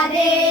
Hare